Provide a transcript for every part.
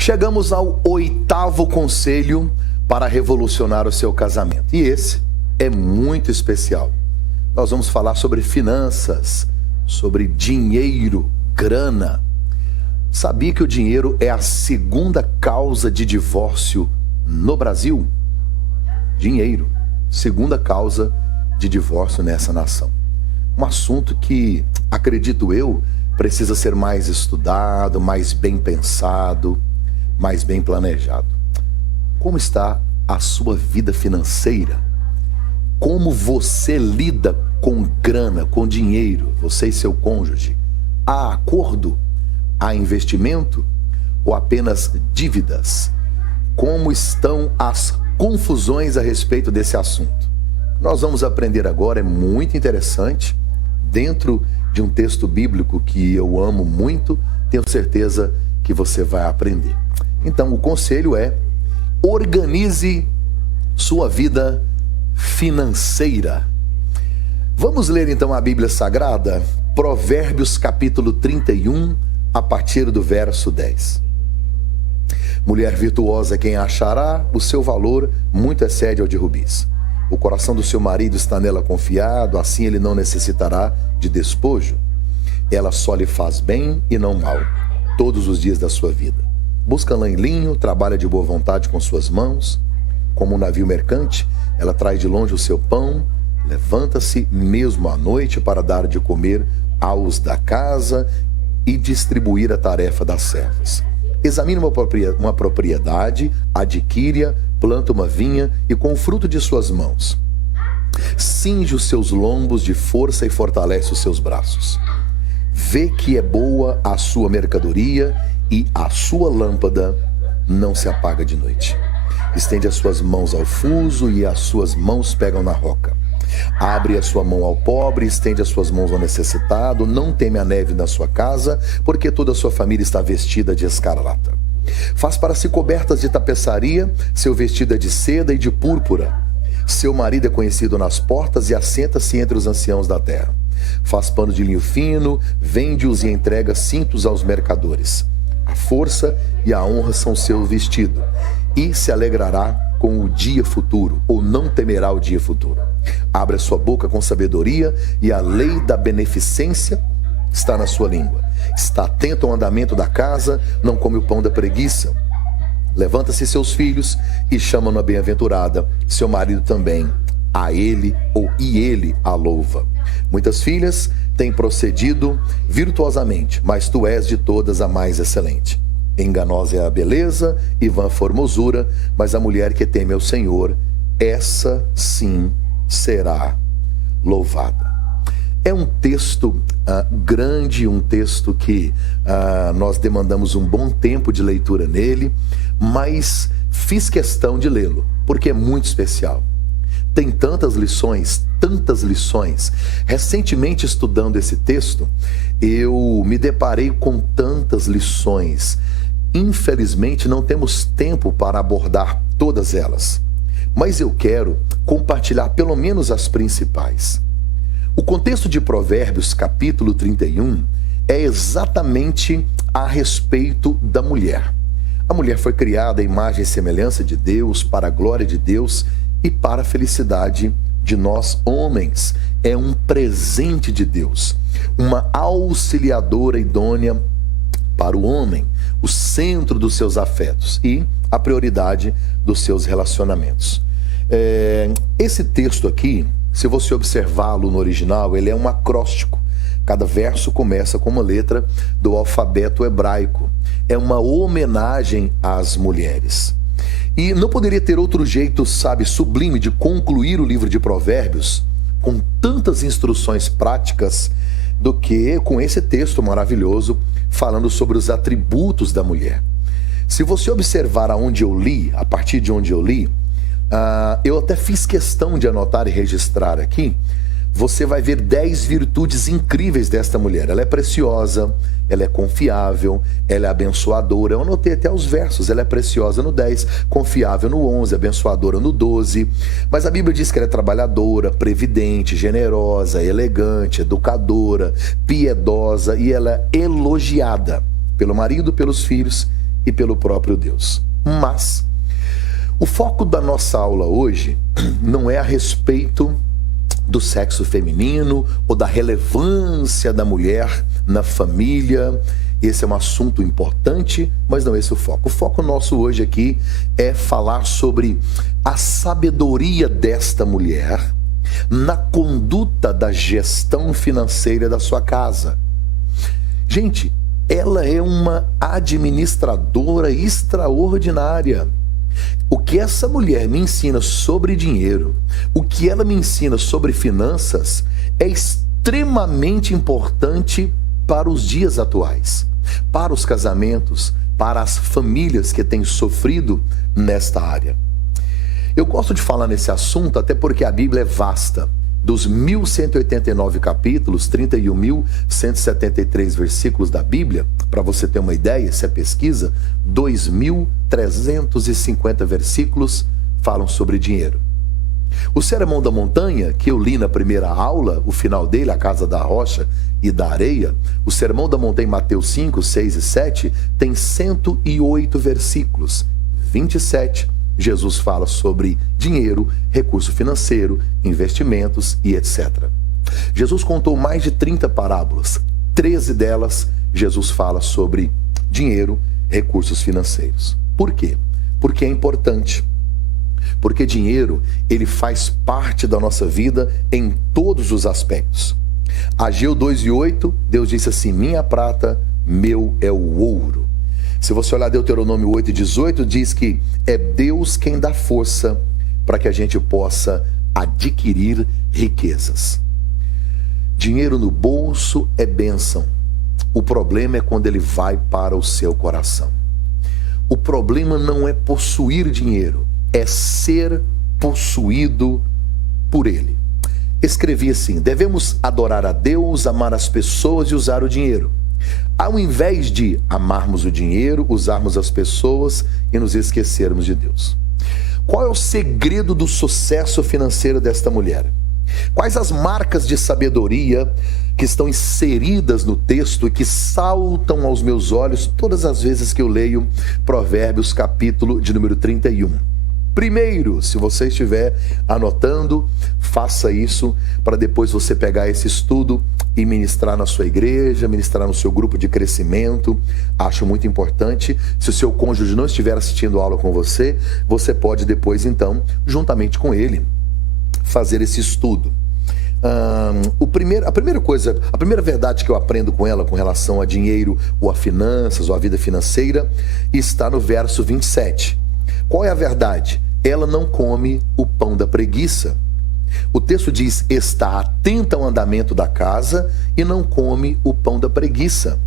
Chegamos ao 8º conselho para revolucionar o seu casamento. E esse é muito especial. Nós vamos falar sobre finanças, sobre dinheiro, grana. Sabia que o dinheiro é a segunda causa de divórcio no Brasil? Dinheiro, segunda causa de divórcio nessa nação. Um assunto que, acredito eu, precisa ser mais estudado, mais bem pensado, mais bem planejado. Como está a sua vida financeira? Como você lida com grana, com dinheiro, você e seu cônjuge? Há acordo? Há investimento? Ou apenas dívidas? Como estão as confusões a respeito desse assunto? Nós vamos aprender agora, é muito interessante, dentro de um texto bíblico que eu amo muito, tenho certeza que você vai aprender. Então, o conselho é: organize sua vida financeira. Vamos ler então a Bíblia Sagrada, Provérbios capítulo 31, a partir do verso 10. Mulher virtuosa quem achará, o seu valor muito excede ao de rubis. O coração do seu marido está nela confiado, assim ele não necessitará de despojo. Ela só lhe faz bem e não mal, todos os dias da sua vida. Busca lã e linho, trabalha de boa vontade com suas mãos. Como um navio mercante, ela traz de longe o seu pão, levanta-se mesmo à noite para dar de comer aos da casa e distribuir a tarefa das servas. Examina uma propriedade, adquire-a, planta uma vinha e com o fruto de suas mãos cinge os seus lombos de força e fortalece os seus braços. Vê que é boa a sua mercadoria e a sua lâmpada não se apaga de noite. Estende as suas mãos ao fuso e as suas mãos pegam na roca. Abre a sua mão ao pobre, estende as suas mãos ao necessitado, não teme a neve na sua casa, porque toda a sua família está vestida de escarlata. Faz para si cobertas de tapeçaria, seu vestido é de seda e de púrpura. Seu marido é conhecido nas portas e assenta-se entre os anciãos da terra. Faz pano de linho fino, vende-os e entrega cintos aos mercadores. A força e a honra são seu vestido, e se alegrará com o dia futuro, ou não temerá o dia futuro. Abre a sua boca com sabedoria, e a lei da beneficência está na sua língua. Está atento ao andamento da casa, não come o pão da preguiça. Levanta-se seus filhos e chama-na bem-aventurada, seu marido também, a ele e ele a louva. Muitas filhas têm procedido virtuosamente, mas tu és de todas a mais excelente. Enganosa é a beleza e vã a formosura, mas a mulher que teme ao Senhor, essa sim será louvada. É um texto grande, um texto que nós demandamos um bom tempo de leitura nele, mas fiz questão de lê-lo, porque é muito especial. Tem tantas lições, tantas lições. Recentemente, estudando esse texto, eu me deparei com tantas lições. Infelizmente, não temos tempo para abordar todas elas, mas eu quero compartilhar pelo menos as principais. O contexto de Provérbios, capítulo 31, é exatamente a respeito da mulher. A mulher foi criada à imagem e semelhança de Deus, para a glória de Deus e para a felicidade de nós homens. É um presente de Deus, uma auxiliadora idônea para o homem, o centro dos seus afetos e a prioridade dos seus relacionamentos. Esse texto aqui, se você observá-lo no original, ele é um acróstico. Cada verso começa com uma letra do alfabeto hebraico. É uma homenagem às mulheres. E não poderia ter outro jeito, sublime de concluir o livro de Provérbios com tantas instruções práticas do que com esse texto maravilhoso falando sobre os atributos da mulher. Se você observar aonde eu li, a partir de onde eu li, eu até fiz questão de anotar e registrar aqui. Você vai ver 10 virtudes incríveis desta mulher. Ela é preciosa, ela é confiável, ela é abençoadora. Eu anotei até os versos. Ela é preciosa no 10, confiável no 11, abençoadora no 12. Mas a Bíblia diz que ela é trabalhadora, previdente, generosa, elegante, educadora, piedosa, e ela é elogiada pelo marido, pelos filhos e pelo próprio Deus. Mas o foco da nossa aula hoje não é a respeito do sexo feminino ou da relevância da mulher na família. Esse é um assunto importante, mas não é esse o foco. O foco nosso hoje aqui é falar sobre a sabedoria desta mulher na conduta da gestão financeira da sua casa. Gente, ela é uma administradora extraordinária. O que essa mulher me ensina sobre dinheiro, o que ela me ensina sobre finanças, é extremamente importante para os dias atuais, para os casamentos, para as famílias que têm sofrido nesta área. Eu gosto de falar nesse assunto até porque a Bíblia é vasta. Dos 1.189 capítulos, 31.173 versículos da Bíblia, para você ter uma ideia, se é pesquisa, 2.350 versículos falam sobre dinheiro. O Sermão da Montanha, que eu li na primeira aula, o final dele, a casa da rocha e da areia, o Sermão da Montanha em Mateus 5, 6 e 7, tem 108 versículos, 27 Jesus fala sobre dinheiro, recurso financeiro, investimentos e etc. Jesus contou mais de 30 parábolas. 13 delas, Jesus fala sobre dinheiro, recursos financeiros. Por quê? Porque é importante. Porque dinheiro, ele faz parte da nossa vida em todos os aspectos. Ageu 2:8, Deus disse assim: minha prata, meu é o ouro. Se você olhar Deuteronômio 8:18, diz que é Deus quem dá força para que a gente possa adquirir riquezas. Dinheiro no bolso é bênção. O problema é quando ele vai para o seu coração. O problema não é possuir dinheiro, é ser possuído por ele. Escrevi assim: devemos adorar a Deus, amar as pessoas e usar o dinheiro. Ao invés de amarmos o dinheiro, usarmos as pessoas e nos esquecermos de Deus. Qual é o segredo do sucesso financeiro desta mulher? Quais as marcas de sabedoria que estão inseridas no texto e que saltam aos meus olhos todas as vezes que eu leio Provérbios, capítulo de número 31? Primeiro, se você estiver anotando, faça isso para depois você pegar esse estudo e ministrar na sua igreja, ministrar no seu grupo de crescimento. Acho muito importante. Se o seu cônjuge não estiver assistindo a aula com você, você pode depois, então, juntamente com ele, fazer esse estudo. A primeira verdade que eu aprendo com ela com relação a dinheiro, ou a finanças, ou a vida financeira, está no verso 27. Qual é a verdade? Ela não come o pão da preguiça. O texto diz: está atenta ao andamento da casa e não come o pão da preguiça.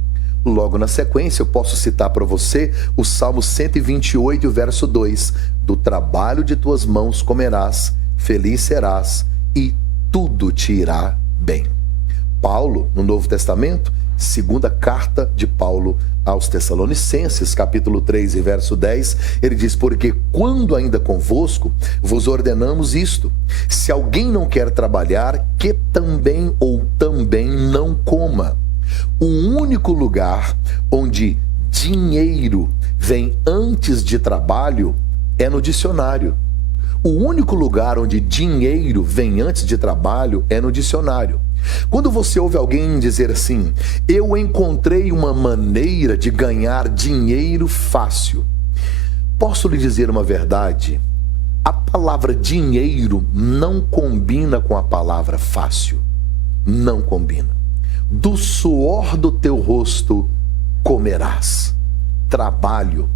Logo na sequência, eu posso citar para você o Salmo 128, verso 2. Do trabalho de tuas mãos comerás, feliz serás e tudo te irá bem. Paulo, no Novo Testamento, segunda carta de Paulo aos Tessalonicenses, capítulo 3 e verso 10, ele diz: porque quando ainda convosco vos ordenamos isto, se alguém não quer trabalhar, que também ou também não coma. O único lugar onde dinheiro vem antes de trabalho é no dicionário. O único lugar onde dinheiro vem antes de trabalho é no dicionário. Quando você ouve alguém dizer assim: eu encontrei uma maneira de ganhar dinheiro fácil, posso lhe dizer uma verdade? A palavra dinheiro não combina com a palavra fácil. Não combina. Do suor do teu rosto comerás. Trabalho.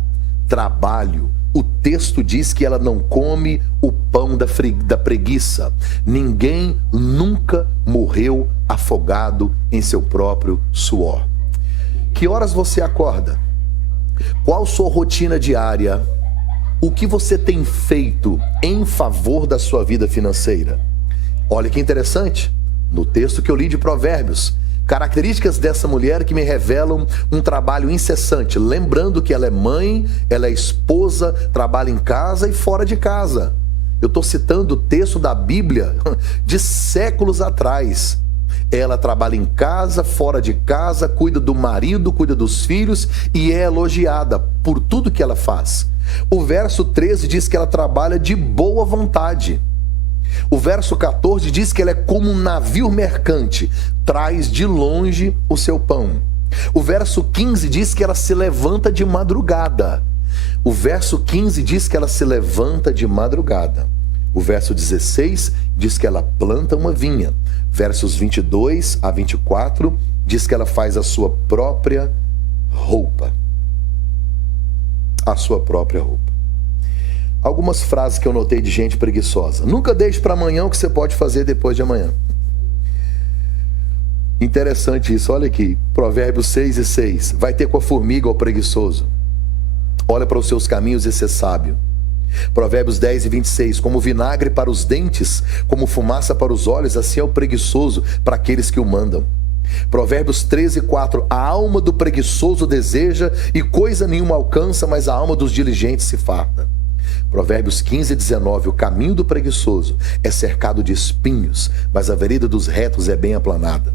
O texto diz que ela não come o pão da preguiça. Ninguém nunca morreu afogado em seu próprio suor. Que horas você acorda? Qual sua rotina diária? O que você tem feito em favor da sua vida financeira? Olha que interessante, no texto que eu li de Provérbios, características dessa mulher que me revelam um trabalho incessante, lembrando que ela é mãe, ela é esposa, trabalha em casa e fora de casa. Eu estou citando o texto da Bíblia de séculos atrás. Ela trabalha em casa, fora de casa, cuida do marido, cuida dos filhos e é elogiada por tudo que ela faz. O verso 13 diz que ela trabalha de boa vontade. O verso 14 diz que ela é como um navio mercante, traz de longe o seu pão. O verso 15 diz que ela se levanta de madrugada. O verso 15 diz que ela se levanta de madrugada. O verso 16 diz que ela planta uma vinha. Versos 22 a 24 diz que ela faz a sua própria roupa. A sua própria roupa. Algumas frases que eu notei de gente preguiçosa. Nunca deixe para amanhã o que você pode fazer depois de amanhã. Interessante isso, olha aqui. Provérbios 6:6. Vai ter com a formiga, ó preguiçoso. Olha para os seus caminhos e ser sábio. Provérbios 10:26. Como vinagre para os dentes, como fumaça para os olhos, assim é o preguiçoso para aqueles que o mandam. Provérbios 13:4. A alma do preguiçoso deseja e coisa nenhuma alcança, mas a alma dos diligentes se farta. Provérbios 15:19. O caminho do preguiçoso é cercado de espinhos, mas a vereda dos retos é bem aplanada.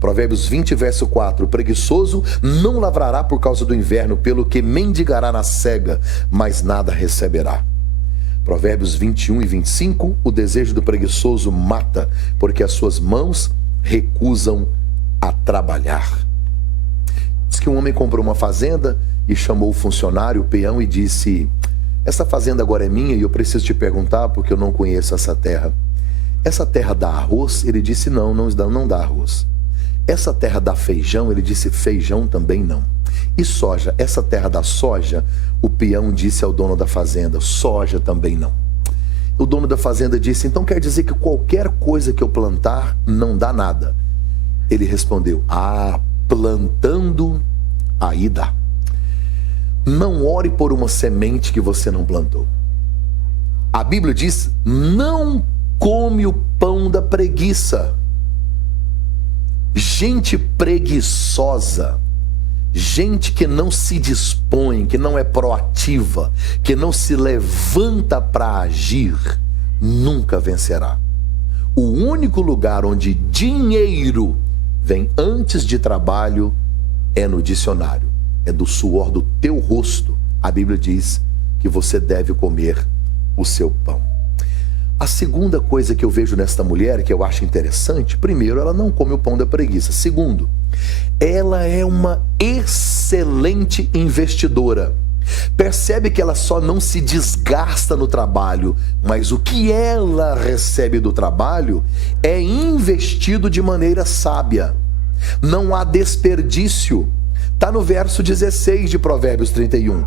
Provérbios 20, verso 4. O preguiçoso não lavrará por causa do inverno, pelo que mendigará na cega, mas nada receberá. Provérbios 21:25. O desejo do preguiçoso mata, porque as suas mãos recusam a trabalhar. Diz que um homem comprou uma fazenda e chamou o funcionário, o peão, e disse: essa fazenda agora é minha e eu preciso te perguntar porque eu não conheço essa terra. Essa terra dá arroz? Ele disse: não dá arroz. Essa terra dá feijão? Ele disse: feijão também não. E soja? Essa terra dá soja? O peão disse ao dono da fazenda: soja também não. O dono da fazenda disse: então quer dizer que qualquer coisa que eu plantar não dá nada? Ele respondeu: plantando aí dá. Não ore por uma semente que você não plantou. A Bíblia diz: não come o pão da preguiça. Gente preguiçosa, gente que não se dispõe, que não é proativa, que não se levanta para agir, nunca vencerá. O único lugar onde dinheiro vem antes de trabalho é no dicionário. É do suor do teu rosto. A Bíblia diz que você deve comer o seu pão. A segunda coisa que eu vejo nesta mulher, que eu acho interessante: primeiro, ela não come o pão da preguiça. Segundo, ela é uma excelente investidora. Percebe que ela só não se desgasta no trabalho, mas o que ela recebe do trabalho é investido de maneira sábia. Não há desperdício. Está no verso 16 de Provérbios 31.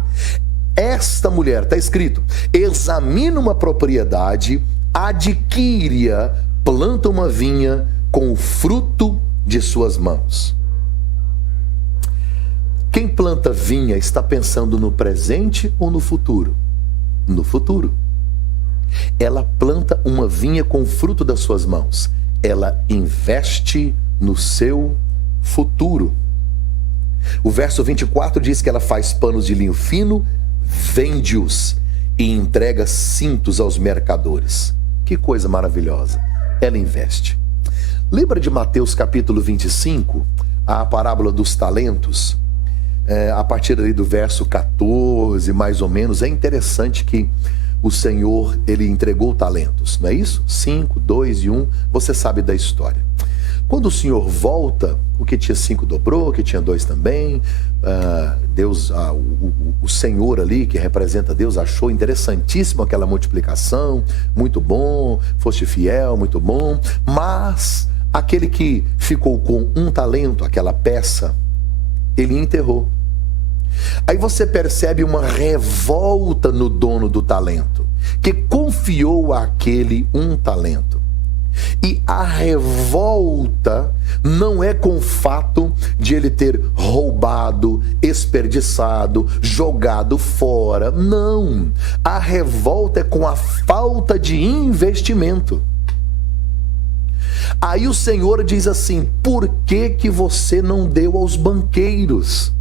Esta mulher, está escrito: examina uma propriedade, adquire-a, planta uma vinha com o fruto de suas mãos. Quem planta vinha está pensando no presente ou no futuro? No futuro. Ela planta uma vinha com o fruto das suas mãos. Ela investe no seu futuro. O verso 24 diz que ela faz panos de linho fino, vende-os e entrega cintos aos mercadores. Que coisa maravilhosa. Ela investe. Lembra de Mateus capítulo 25, a parábola dos talentos? A partir ali do verso 14, mais ou menos, é interessante que o Senhor, ele entregou talentos, não é isso? 5, 2 e 1, você sabe da história. Quando o Senhor volta, o que tinha 5 dobrou, o que tinha 2 também. Deus, o Senhor ali, que representa Deus, achou interessantíssimo aquela multiplicação, muito bom, foste fiel, muito bom. Mas aquele que ficou com 1 talento, aquela peça, ele enterrou. Aí você percebe uma revolta no dono do talento, que confiou àquele 1 talento. E a revolta não é com o fato de ele ter roubado, desperdiçado, jogado fora. Não. A revolta é com a falta de investimento. Aí o Senhor diz assim: por que você não deu aos banqueiros?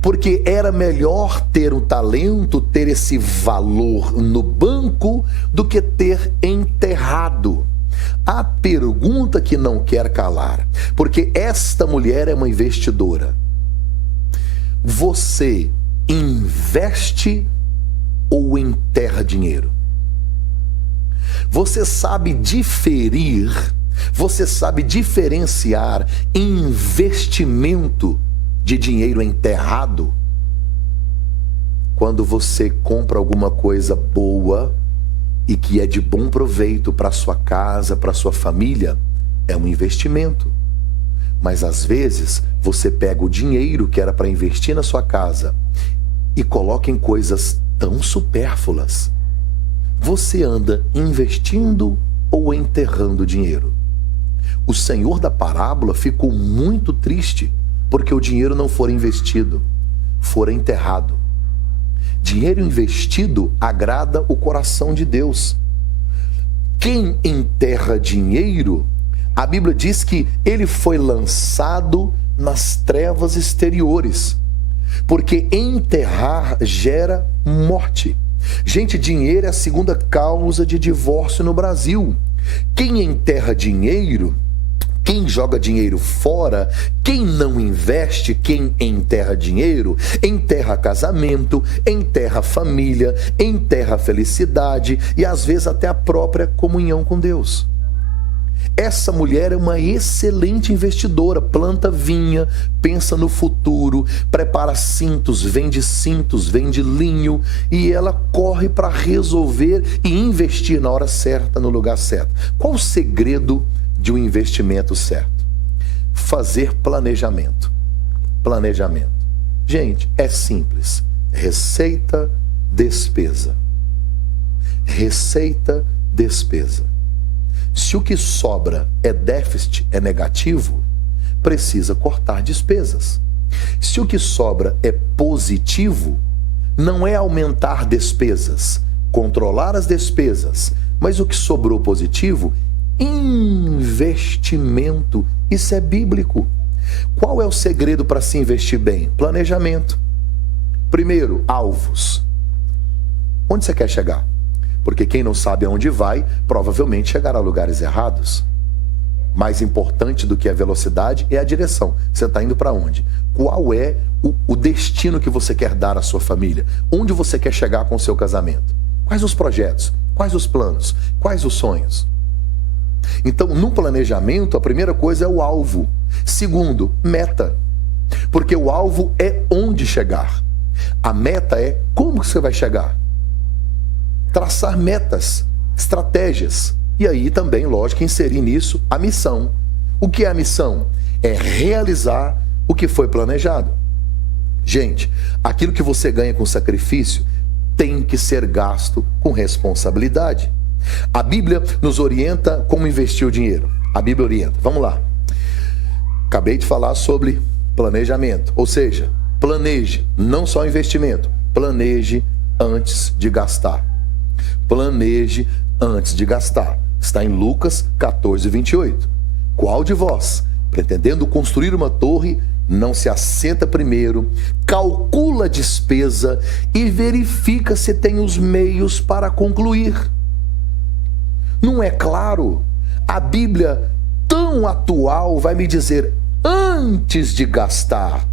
Porque era melhor ter o talento, ter esse valor no banco, do que ter enterrado. a pergunta que não quer calar, porque esta mulher é uma investidora. Você investe ou enterra dinheiro? Você sabe diferir, você sabe diferenciar investimento de dinheiro enterrado? Quando você compra alguma coisa boa e que é de bom proveito para sua casa, para sua família, é um investimento. Mas às vezes você pega o dinheiro que era para investir na sua casa e coloca em coisas tão supérfluas. Você anda investindo ou enterrando dinheiro? O Senhor da parábola ficou muito triste porque o dinheiro não fora investido, fora enterrado. Dinheiro investido agrada o coração de Deus. Quem enterra dinheiro, a Bíblia diz que ele foi lançado nas trevas exteriores, porque enterrar gera morte. Gente, dinheiro é a segunda causa de divórcio no Brasil. Quem enterra dinheiro, quem joga dinheiro fora, quem não investe, quem enterra dinheiro, enterra casamento, enterra família, enterra felicidade e às vezes até a própria comunhão com Deus. Essa mulher é uma excelente investidora, planta vinha, pensa no futuro, prepara cintos, vende linho e ela corre para resolver e investir na hora certa, no lugar certo. Qual o segredo de um investimento certo? Fazer planejamento. Planejamento. Gente, é simples. Receita, despesa. Receita, despesa. Se o que sobra é déficit, é negativo, precisa cortar despesas. Se o que sobra é positivo, não é aumentar despesas, controlar as despesas, mas o que sobrou positivo, investimento. Isso é bíblico. Qual é o segredo para se investir bem? Planejamento. Primeiro, alvos. Onde você quer chegar? Porque quem não sabe aonde vai, provavelmente chegará a lugares errados. Mais importante do que a velocidade é a direção. Você está indo para onde? Qual é o destino que você quer dar à sua família? Onde você quer chegar com o seu casamento? Quais os projetos? Quais os planos? Quais os sonhos? Então, no planejamento, a primeira coisa é o alvo. Segundo, meta. Porque o alvo é onde chegar. A meta é como você vai chegar. Traçar metas, estratégias. E aí também, lógico, inserir nisso a missão. O que é a missão? É realizar o que foi planejado. Gente, aquilo que você ganha com sacrifício tem que ser gasto com responsabilidade. A Bíblia nos orienta como investir o dinheiro. A Bíblia orienta. Vamos lá. Acabei de falar sobre planejamento. Ou seja, planeje, não só investimento. Planeje antes de gastar. Planeje antes de gastar. Está em Lucas 14, 28. Qual de vós, pretendendo construir uma torre, não se assenta primeiro, calcula a despesa e verifica se tem os meios para concluir? Não é claro? A Bíblia tão atual vai me dizer, antes de gastar,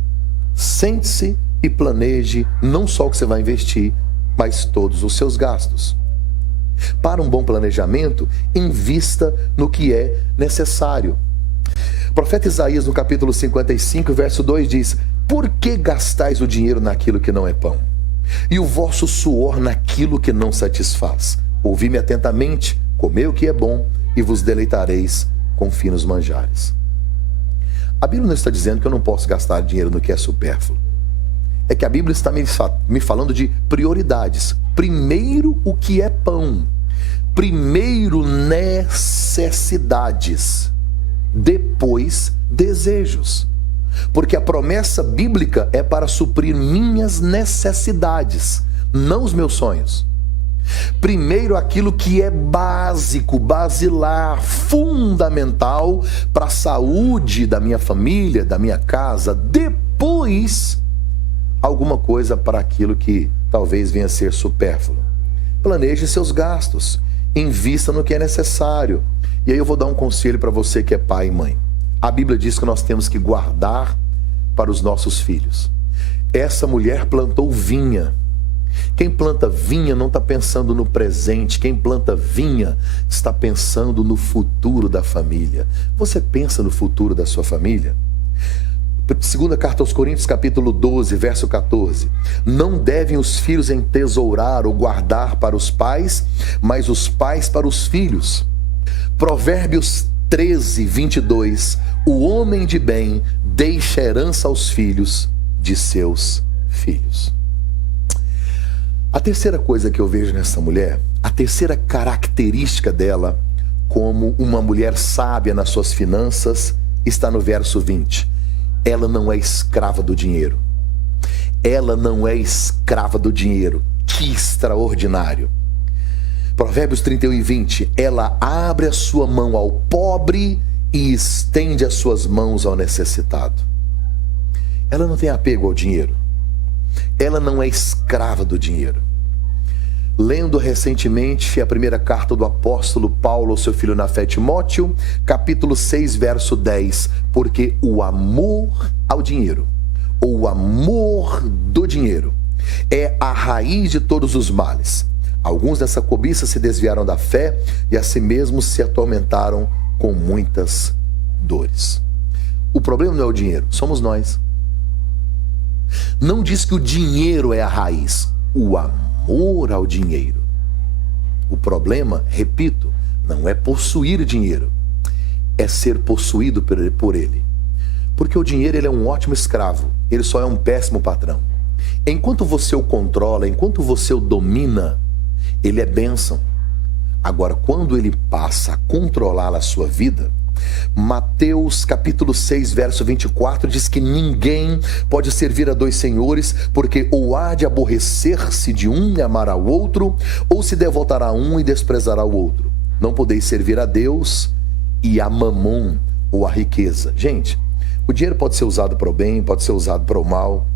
sente-se e planeje não só o que você vai investir, mas todos os seus gastos. Para um bom planejamento, invista no que é necessário. O profeta Isaías, no capítulo 55, verso 2 diz: por que gastais o dinheiro naquilo que não é pão? E o vosso suor naquilo que não satisfaz? Ouvi-me atentamente, comei o que é bom e vos deleitareis com finos manjares. A Bíblia não está dizendo que eu não posso gastar dinheiro no que é supérfluo. É que a Bíblia está me falando de prioridades. Primeiro, o que é pão. Primeiro, necessidades. Depois, desejos. Porque a promessa bíblica é para suprir minhas necessidades, não os meus sonhos. Primeiro, aquilo que é básico, basilar, fundamental para a saúde da minha família, da minha casa. Depois, alguma coisa para aquilo que talvez venha a ser supérfluo. Planeje seus gastos, invista no que é necessário. E aí eu vou dar um conselho para você que é pai e mãe. A Bíblia diz que nós temos que guardar para os nossos filhos. Essa mulher plantou vinha. Quem planta vinha não está pensando no presente. Quem planta vinha está pensando no futuro da família. Você pensa no futuro da sua família? Segunda carta aos Coríntios, capítulo 12, verso 14. Não devem os filhos entesourar ou guardar para os pais, mas os pais para os filhos. Provérbios 13, 22. O homem de bem deixa herança aos filhos de seus filhos. A terceira coisa que eu vejo nessa mulher, a terceira característica dela como uma mulher sábia nas suas finanças, está no verso 20. Ela não é escrava do dinheiro. Ela não é escrava do dinheiro. Que extraordinário. Provérbios 31 e 20. Ela abre a sua mão ao pobre e estende as suas mãos ao necessitado. Ela não tem apego ao dinheiro. Ela não é escrava do dinheiro. Lendo recentemente a primeira carta do apóstolo Paulo ao seu filho na fé Timóteo, capítulo 6, verso 10, porque o amor ao dinheiro, ou o amor do dinheiro, é a raiz de todos os males. Alguns dessa cobiça se desviaram da fé e a si mesmos se atormentaram com muitas dores. O problema não é o dinheiro, somos nós. Não diz que o dinheiro é a raiz, o amor ao dinheiro. O problema, repito, não é possuir dinheiro, é ser possuído por ele. Porque o dinheiro ele é um ótimo escravo, ele só é um péssimo patrão. Enquanto você o controla, enquanto você o domina, ele é bênção. Agora, quando ele passa a controlar a sua vida, Mateus capítulo 6, verso 24 diz que ninguém pode servir a dois senhores, porque ou há de aborrecer-se de um e amar ao outro, ou se devotará a um e desprezará o outro. Não podeis servir a Deus e a mamon, ou a riqueza. Gente, o dinheiro pode ser usado para o bem, pode ser usado para o mal.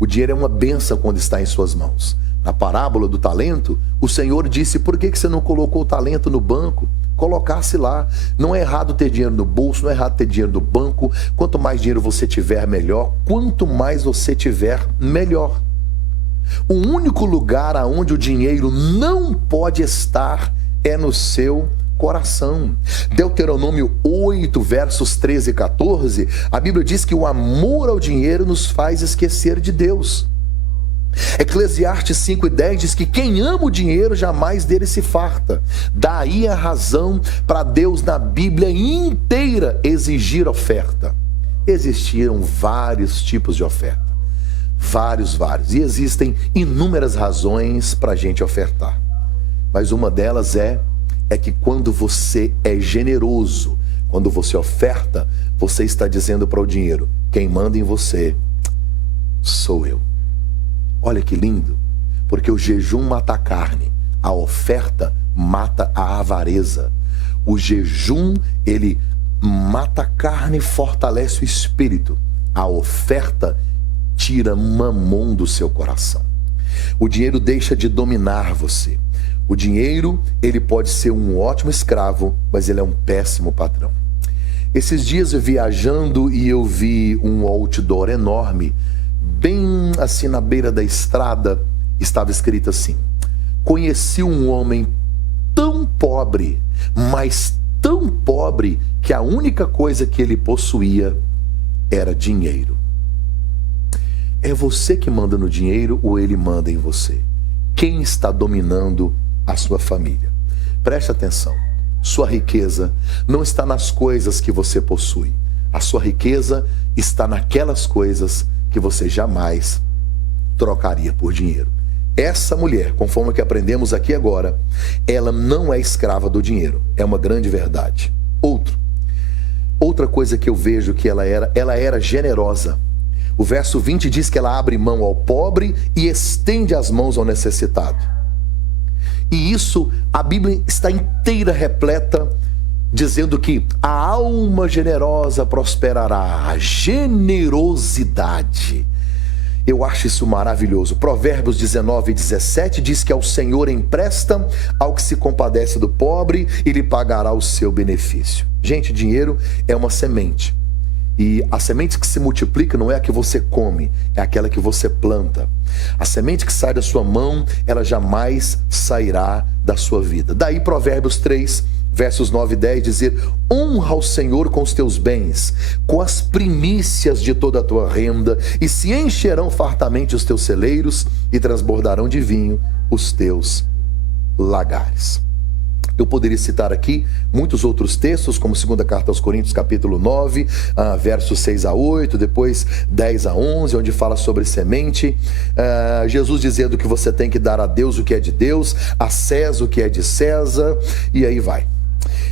O dinheiro é uma bênção quando está em suas mãos. Na parábola do talento, o Senhor disse: por que você não colocou o talento no banco? Colocasse lá. Não é errado ter dinheiro no bolso, não é errado ter dinheiro no banco. Quanto mais dinheiro você tiver, melhor. Quanto mais você tiver, melhor. O único lugar onde o dinheiro não pode estar é no seu coração. Deuteronômio 8, versos 13 e 14, a Bíblia diz que o amor ao dinheiro nos faz esquecer de Deus. Eclesiastes 5:10 diz que quem ama o dinheiro jamais dele se farta. Daí a razão para Deus na Bíblia inteira exigir oferta. Existiam vários tipos de oferta. Vários. E existem inúmeras razões para a gente ofertar. Mas uma delas é que quando você é generoso, quando você oferta, você está dizendo para o dinheiro: quem manda em você sou eu. Olha que lindo, porque o jejum mata a carne, a oferta mata a avareza. O jejum, ele mata a carne e fortalece o espírito. A oferta tira mamon do seu coração. O dinheiro deixa de dominar você. O dinheiro, ele pode ser um ótimo escravo, mas ele é um péssimo patrão. Esses dias eu viajando e eu vi um outdoor enorme, bem assim na beira da estrada, estava escrito assim: conheci um homem tão pobre, mas tão pobre, que a única coisa que ele possuía era dinheiro. É você que manda no dinheiro ou ele manda em você? Quem está dominando a sua família? Preste atenção, sua riqueza não está nas coisas que você possui. A sua riqueza está naquelas coisas que você jamais trocaria por dinheiro. Essa mulher, conforme o que aprendemos aqui agora, ela não é escrava do dinheiro. É uma grande verdade. Outra coisa que eu vejo que ela era generosa. O verso 20 diz que ela abre mão ao pobre e estende as mãos ao necessitado. E isso, a Bíblia está inteira repleta, dizendo que a alma generosa prosperará. A generosidade. Eu acho isso maravilhoso. Provérbios 19:17 diz que ao Senhor empresta ao que se compadece do pobre e lhe pagará o seu benefício. Gente, dinheiro é uma semente. E a semente que se multiplica não é a que você come, é aquela que você planta. A semente que sai da sua mão, ela jamais sairá da sua vida. Daí Provérbios 3, versos 9 e 10 dizer: honra ao Senhor com os teus bens, com as primícias de toda a tua renda, e se encherão fartamente os teus celeiros, e transbordarão de vinho os teus lagares. Eu poderia citar aqui muitos outros textos, como 2ª carta aos Coríntios, capítulo 9, versos 6 a 8, depois 10 a 11, onde fala sobre semente. Jesus dizendo que você tem que dar a Deus o que é de Deus, a César o que é de César, e aí vai.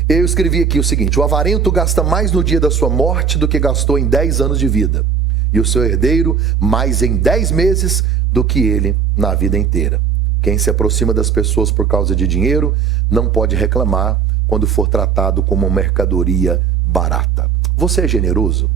Eu escrevi aqui o seguinte: o avarento gasta mais no dia da sua morte do que gastou em 10 anos de vida, e o seu herdeiro mais em 10 meses do que ele na vida inteira. Quem se aproxima das pessoas por causa de dinheiro não pode reclamar quando for tratado como uma mercadoria barata. Você é generoso?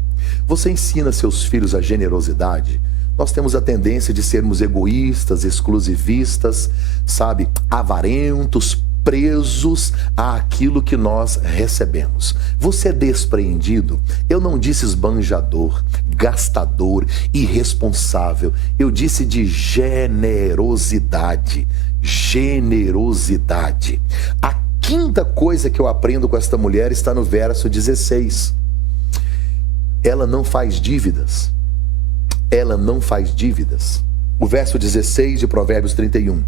Você ensina seus filhos a generosidade? Nós temos a tendência de sermos egoístas, exclusivistas, sabe, avarentos, presos àquilo que nós recebemos. Você é despreendido? Eu não disse esbanjador, gastador, irresponsável. Eu disse de generosidade. Generosidade. A quinta coisa que eu aprendo com esta mulher está no verso 16. Ela não faz dívidas. Ela não faz dívidas. O verso 16 de Provérbios 31.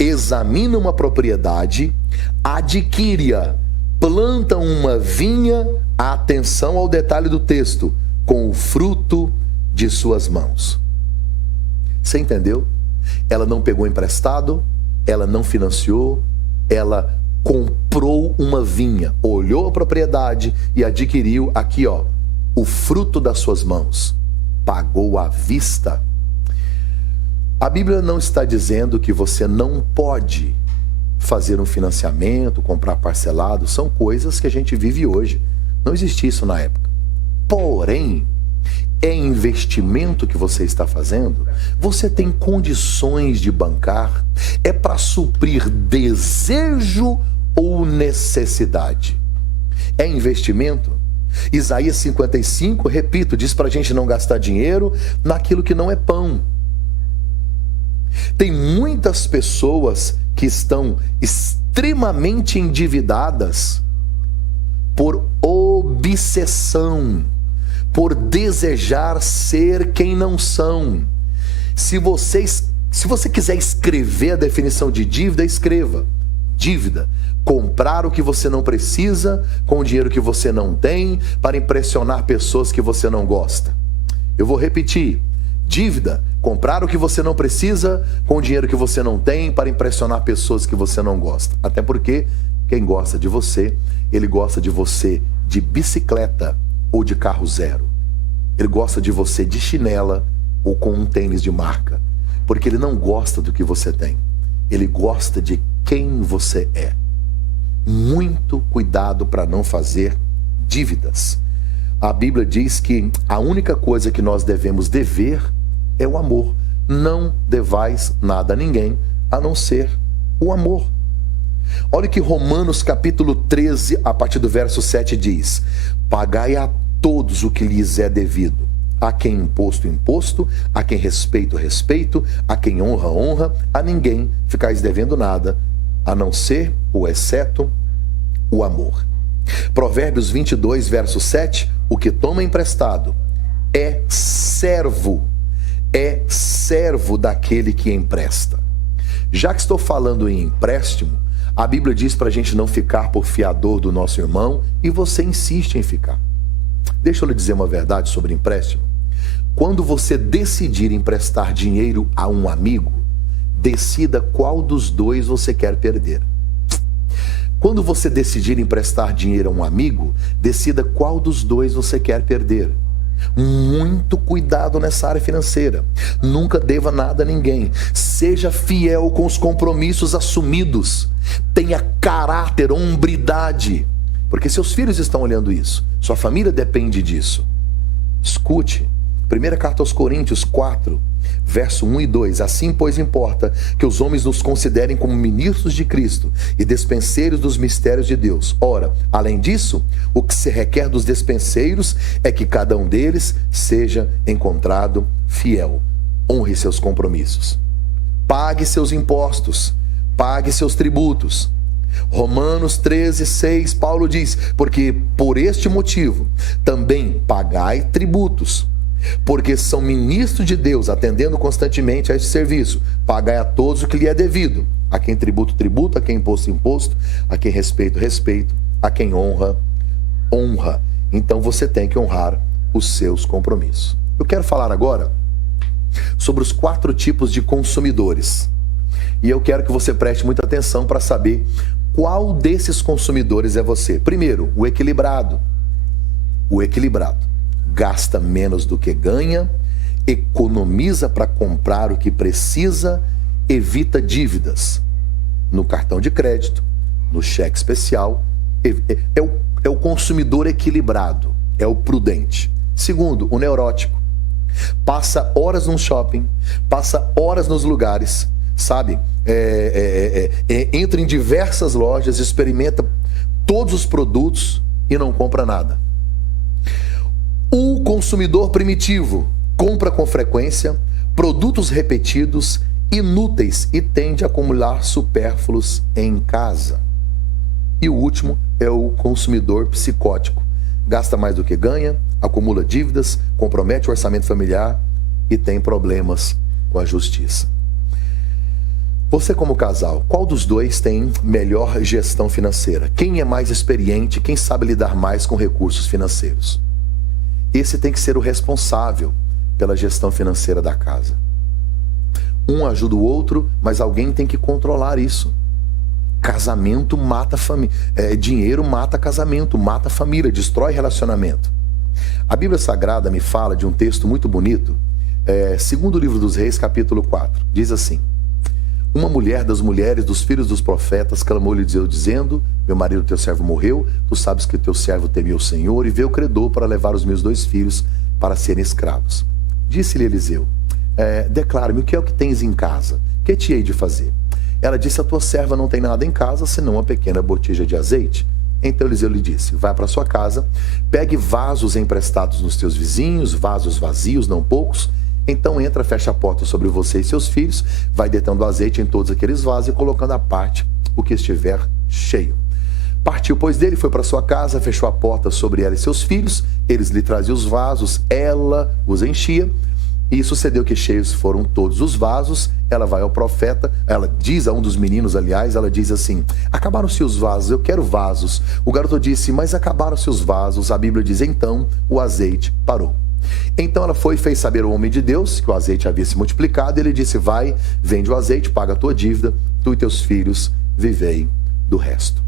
Examina uma propriedade, adquire-a, planta uma vinha, atenção ao detalhe do texto, com o fruto de suas mãos. Você entendeu? Ela não pegou emprestado, ela não financiou, ela comprou uma vinha, olhou a propriedade e adquiriu aqui, ó, o fruto das suas mãos. Pagou à vista. A Bíblia não está dizendo que você não pode fazer um financiamento, comprar parcelado. São coisas que a gente vive hoje. Não existia isso na época. Porém, é investimento que você está fazendo. Você tem condições de bancar. É para suprir desejo ou necessidade. É investimento. Isaías 55, repito, diz para a gente não gastar dinheiro naquilo que não é pão. Tem muitas pessoas que estão extremamente endividadas por obsessão, por desejar ser quem não são. Se você quiser escrever a definição de dívida, escreva. Dívida: comprar o que você não precisa com o dinheiro que você não tem para impressionar pessoas que você não gosta. Eu vou repetir. Dívida: comprar o que você não precisa com o dinheiro que você não tem para impressionar pessoas que você não gosta. Até porque quem gosta de você, ele gosta de você de bicicleta ou de carro zero. Ele gosta de você de chinela ou com um tênis de marca. Porque ele não gosta do que você tem. Ele gosta de quem você é. Muito cuidado para não fazer dívidas. A Bíblia diz que a única coisa que nós devemos dever é o amor. Não devais nada a ninguém a não ser o amor. Olha que Romanos capítulo 13, a partir do verso 7 diz: pagai a todos o que lhes é devido. A quem imposto, imposto. A quem respeito, respeito. A quem honra, honra. A ninguém ficais devendo nada, a não ser ou exceto o amor. Provérbios 22, verso 7. O que toma emprestado é servo daquele que empresta. Já que estou falando em empréstimo, a Bíblia diz para a gente não ficar por fiador do nosso irmão, e você insiste em ficar. Deixa eu lhe dizer uma verdade sobre empréstimo. Quando você decidir emprestar dinheiro a um amigo, decida qual dos dois você quer perder. Quando você decidir emprestar dinheiro a um amigo, decida qual dos dois você quer perder. Muito cuidado nessa área financeira. Nunca deva nada a ninguém. Seja fiel com os compromissos assumidos. Tenha caráter, hombridade. Porque seus filhos estão olhando isso. Sua família depende disso. Escute. 1ª carta aos Coríntios 4, Verso 1 e 2. Assim, pois, importa que os homens nos considerem como ministros de Cristo e despenseiros dos mistérios de Deus. Ora, além disso, o que se requer dos despenseiros é que cada um deles seja encontrado fiel. Honre seus compromissos. Pague seus impostos. Pague seus tributos. Romanos 13, 6, Paulo diz: porque por este motivo também pagai tributos, porque são ministros de Deus, atendendo constantemente a este serviço. Pagai a todos o que lhe é devido. A quem tributo, tributo. A quem imposto, imposto. A quem respeito, respeito. A quem honra, honra. Então você tem que honrar os seus compromissos. Eu quero falar agora sobre os 4 tipos de consumidores. E eu quero que você preste muita atenção para saber qual desses consumidores é você. Primeiro, o equilibrado. O equilibrado. Gasta menos do que ganha, economiza para comprar o que precisa, evita dívidas no cartão de crédito, no cheque especial. É o consumidor equilibrado, é o prudente. Segundo, o neurótico. Passa horas num shopping, passa horas nos lugares, sabe? Entra em diversas lojas, experimenta todos os produtos e não compra nada. O consumidor primitivo compra com frequência produtos repetidos, inúteis e tende a acumular supérfluos em casa. E o último é o consumidor psicótico. Gasta mais do que ganha, acumula dívidas, compromete o orçamento familiar e tem problemas com a justiça. Você, como casal, qual dos dois tem melhor gestão financeira? Quem é mais experiente? Quem sabe lidar mais com recursos financeiros? Esse tem que ser o responsável pela gestão financeira da casa. Um ajuda o outro, mas alguém tem que controlar isso. Casamento mata família. Dinheiro mata casamento, mata família, destrói relacionamento. A Bíblia Sagrada me fala de um texto muito bonito, segundo livro dos Reis, capítulo 4. Diz assim: uma mulher das mulheres dos filhos dos profetas clamou-lhe dizendo: meu marido teu servo morreu, tu sabes que teu servo temia o Senhor e veio o credor para levar os meus 2 filhos para serem escravos. Disse-lhe Eliseu: declara-me o que é o que tens em casa, que te hei de fazer? Ela disse: a tua serva não tem nada em casa, senão uma pequena botija de azeite. Então Eliseu lhe disse: vai para sua casa, pegue vasos emprestados nos teus vizinhos, vasos vazios, não poucos. Então entra, fecha a porta sobre você e seus filhos, vai deitando azeite em todos aqueles vasos e colocando à parte o que estiver cheio. Partiu, pois, dele, foi para sua casa, fechou a porta sobre ela e seus filhos, eles lhe traziam os vasos, ela os enchia, e sucedeu que cheios foram todos os vasos. Ela vai ao profeta, ela diz a um dos meninos, aliás, ela diz assim: acabaram-se os vasos, eu quero vasos. O garoto disse: mas acabaram-se os vasos. A Bíblia diz: então o azeite parou. Então ela foi e fez saber ao homem de Deus que o azeite havia se multiplicado. Ele disse: vai, vende o azeite, paga a tua dívida, tu e teus filhos vivei do resto.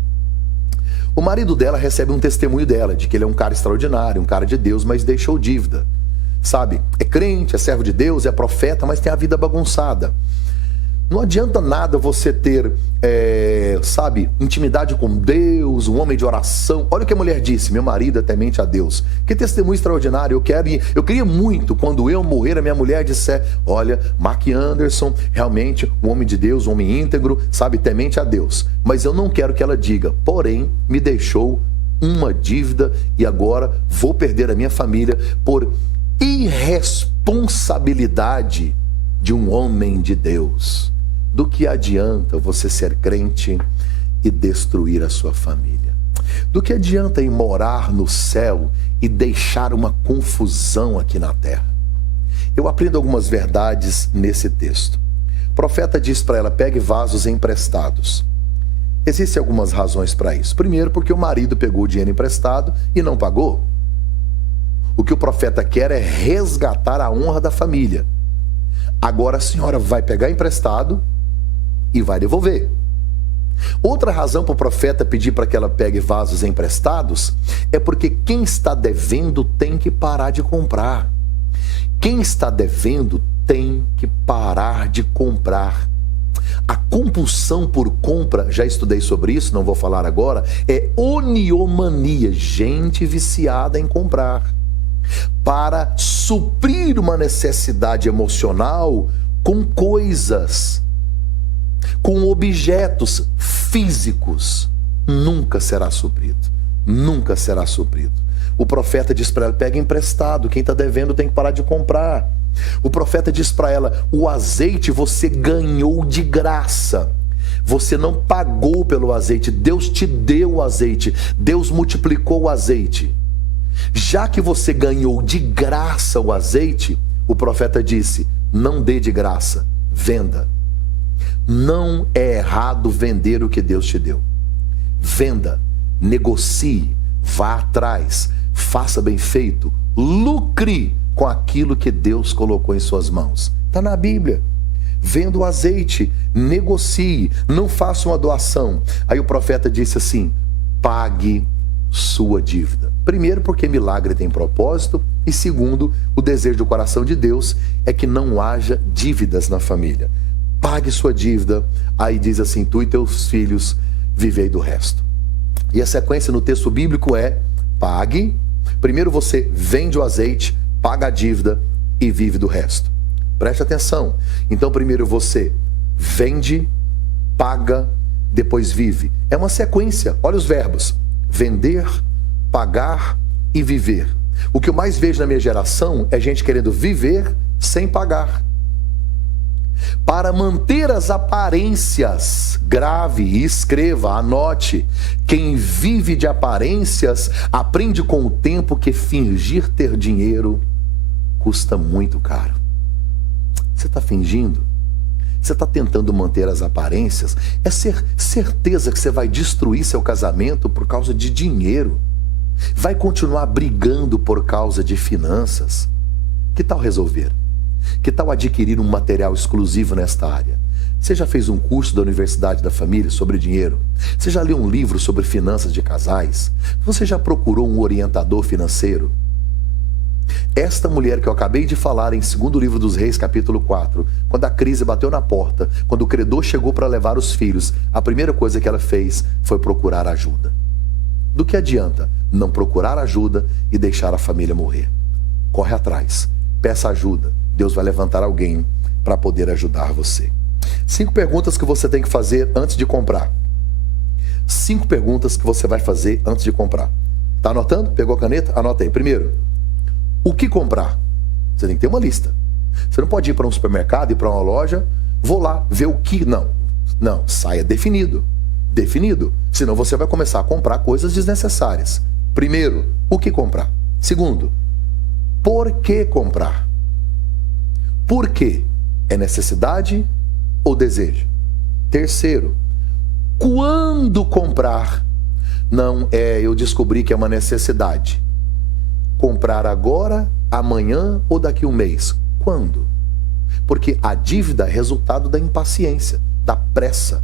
O marido dela recebe um testemunho dela, de que ele é um cara extraordinário, um cara de Deus, mas deixou dívida. Sabe, é crente, é servo de Deus, é profeta, mas tem a vida bagunçada. Não adianta nada você ter, intimidade com Deus, um homem de oração. Olha o que a mulher disse: meu marido é temente a Deus. Que testemunho extraordinário. Eu queria muito, quando eu morrer, a minha mulher disser: olha, Mark Anderson, realmente um homem de Deus, um homem íntegro, sabe, temente a Deus. Mas eu não quero que ela diga: porém, me deixou uma dívida e agora vou perder a minha família por irresponsabilidade de um homem de Deus. Do que adianta você ser crente e destruir a sua família? Do que adianta ir morar no céu e deixar uma confusão aqui na terra? Eu aprendo algumas verdades nesse texto. O profeta diz para ela: pegue vasos emprestados. Existem algumas razões para isso. Primeiro, porque o marido pegou o dinheiro emprestado e não pagou. O que o profeta quer é resgatar a honra da família. Agora a senhora vai pegar emprestado e vai devolver. Outra razão para o profeta pedir para que ela pegue vasos emprestados é porque quem está devendo tem que parar de comprar. Quem está devendo tem que parar de comprar. A compulsão por compra, já estudei sobre isso, não vou falar agora, é oniomania, gente viciada em comprar. para suprir uma necessidade emocional com coisas, com objetos físicos, nunca será suprido. Nunca será suprido. O profeta diz para ela: pega emprestado, quem está devendo tem que parar de comprar. O profeta diz para ela: o azeite você ganhou de graça. Você não pagou pelo azeite, Deus te deu o azeite, Deus multiplicou o azeite. Já que você ganhou de graça o azeite, o profeta disse: não dê de graça, venda. Não é errado vender o que Deus te deu. Venda, negocie, vá atrás, faça bem feito, lucre com aquilo que Deus colocou em suas mãos. Está na Bíblia. Venda o azeite, negocie, não faça uma doação. Aí o profeta disse assim: pague sua dívida. Primeiro, porque milagre tem propósito, e segundo, o desejo do coração de Deus é que não haja dívidas na família. Pague sua dívida. Aí diz assim: tu e teus filhos vivei do resto. E a sequência no texto bíblico é: pague. Primeiro você vende o azeite, paga a dívida e vive do resto. Preste atenção. Então primeiro você vende, paga, depois vive. É uma sequência. Olha os verbos: vender, pagar e viver. O que eu mais vejo na minha geração é gente querendo viver sem pagar. Para manter as aparências, grave e escreva, anote: quem vive de aparências aprende com o tempo que fingir ter dinheiro custa muito caro. Você está fingindo? Você está tentando manter as aparências? É certeza que você vai destruir seu casamento por causa de dinheiro. Vai continuar brigando por causa de finanças. Que tal resolver? Que tal adquirir um material exclusivo nesta área? Você já fez um curso da Universidade da Família sobre dinheiro? Você já leu um livro sobre finanças de casais? Você já procurou um orientador financeiro? Esta mulher que eu acabei de falar em 2º livro dos Reis, capítulo 4, quando a crise bateu na porta, quando o credor chegou para levar os filhos, a primeira coisa que ela fez foi procurar ajuda. Do que adianta não procurar ajuda e deixar a família morrer? Corre atrás, peça ajuda. Deus vai levantar alguém para poder ajudar você. 5 perguntas que você tem que fazer antes de comprar. 5 perguntas que você vai fazer antes de comprar. Tá anotando? Pegou a caneta? Anota aí. Primeiro, o que comprar? Você tem que ter uma lista. Você não pode ir para um supermercado, ir para uma loja, vou lá ver o que... Não, saia definido. Definido. Senão você vai começar a comprar coisas desnecessárias. Primeiro, o que comprar? Segundo, por que comprar? Por quê? É necessidade ou desejo? Terceiro, quando comprar? Não é, eu descobri que é uma necessidade. Comprar agora, amanhã ou daqui a um mês? Quando? Porque a dívida é resultado da impaciência, da pressa.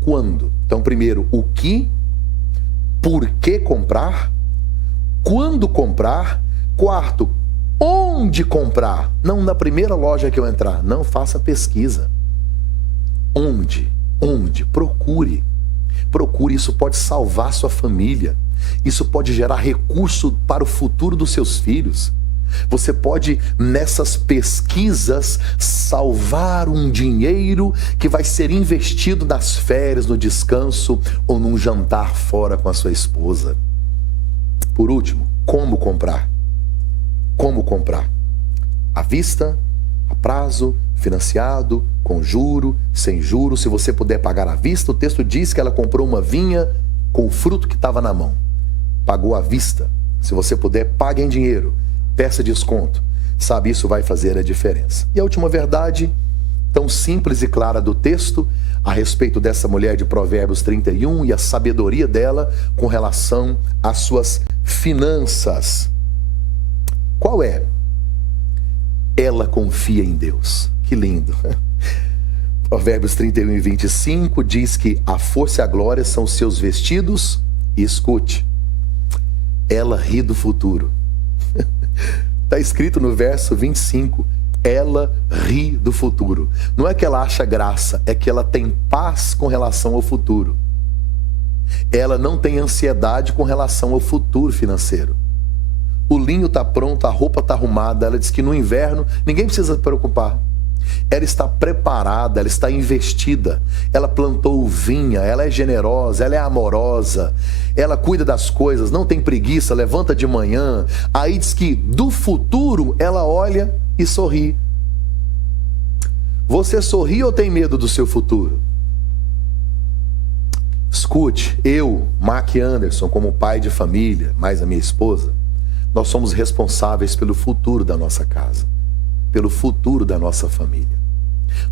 Quando? Então, primeiro, o que? Por que comprar? Quando comprar? Quarto, onde comprar? Não na primeira loja que eu entrar. Não, faça pesquisa. Onde? Onde? Procure. Procure, isso pode salvar sua família. Isso pode gerar recurso para o futuro dos seus filhos. Você pode, nessas pesquisas, salvar um dinheiro que vai ser investido nas férias, no descanso ou num jantar fora com a sua esposa. Por último, como comprar? Como comprar? À vista, a prazo, financiado, com juro, sem juros. Se você puder pagar à vista, o texto diz que ela comprou uma vinha com o fruto que estava na mão. Pagou à vista. Se você puder, pague em dinheiro. Peça desconto. Sabe, isso vai fazer a diferença. E a última verdade, tão simples e clara do texto, a respeito dessa mulher de Provérbios 31 e a sabedoria dela com relação às suas finanças. Qual é? Ela confia em Deus. Que lindo. Provérbios 31 e 25 diz que a força e a glória são os seus vestidos. E escute, ela ri do futuro. Está escrito no verso 25, ela ri do futuro. Não é que ela acha graça, é que ela tem paz com relação ao futuro. Ela não tem ansiedade com relação ao futuro financeiro. o linho está pronto, a roupa está arrumada. Ela diz que no inverno ninguém precisa se preocupar. Ela está preparada, ela está investida, ela plantou vinha, ela é generosa, ela é amorosa, ela cuida das coisas, não tem preguiça, levanta de manhã. Aí diz que do futuro ela olha e sorri. Você sorri ou tem medo do seu futuro? Escute, eu, Mark Anderson, como pai de família, mais a minha esposa, nós somos responsáveis pelo futuro da nossa casa, pelo futuro da nossa família.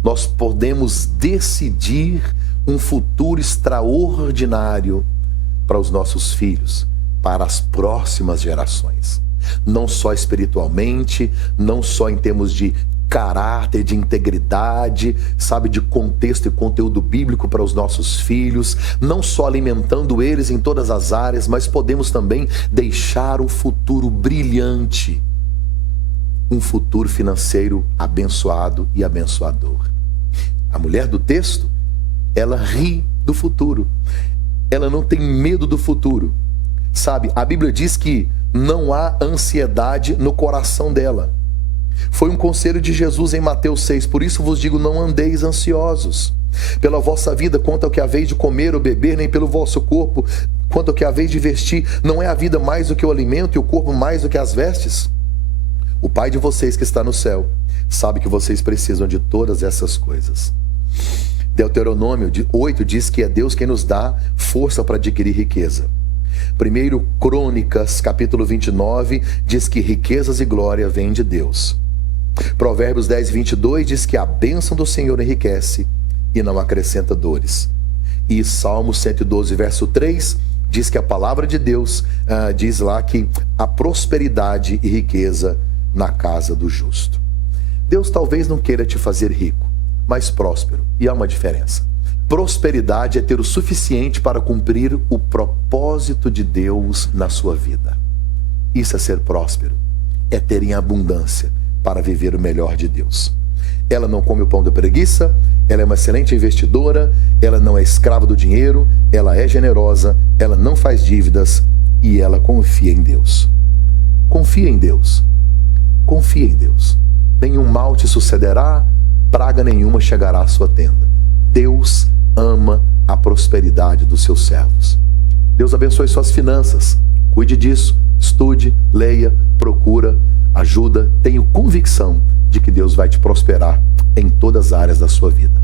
Nós podemos decidir um futuro extraordinário para os nossos filhos, para as próximas gerações. Não só espiritualmente, não só em termos de caráter, de integridade, sabe, de contexto e conteúdo bíblico para os nossos filhos, não só alimentando eles em todas as áreas, mas podemos também deixar um futuro brilhante, um futuro financeiro abençoado e abençoador. A mulher do texto, ela ri do futuro, ela não tem medo do futuro, sabe? A Bíblia diz que não há ansiedade no coração dela. Foi um conselho de Jesus em Mateus 6, por isso vos digo, não andeis ansiosos pela vossa vida, quanto ao que haveis de comer ou beber, nem pelo vosso corpo, quanto ao que haveis de vestir. Não é a vida mais do que o alimento e o corpo mais do que as vestes? O Pai de vocês que está no céu sabe que vocês precisam de todas essas coisas. Deuteronômio 8 diz que é Deus quem nos dá força para adquirir riqueza. 1 Crônicas, capítulo 29, diz que riquezas e glória vêm de Deus. Provérbios 10, 22 diz que a bênção do Senhor enriquece e não acrescenta dores. E Salmo 112, verso 3, diz que a palavra de Deus diz lá que a prosperidade e riqueza na casa do justo. Deus talvez não queira te fazer rico, mas próspero. E há uma diferença. Prosperidade é ter o suficiente para cumprir o propósito de Deus na sua vida. Isso é ser próspero. É ter em abundância para viver o melhor de Deus. Ela não come o pão da preguiça, ela é uma excelente investidora, ela não é escrava do dinheiro, ela é generosa, ela não faz dívidas e ela confia em Deus. Confia em Deus. Confia em Deus. Nenhum mal te sucederá, praga nenhuma chegará à sua tenda. Deus ama a prosperidade dos seus servos. Deus abençoe suas finanças. Cuide disso. Estude, leia, procura, ajuda. Tenho convicção de que Deus vai te prosperar em todas as áreas da sua vida.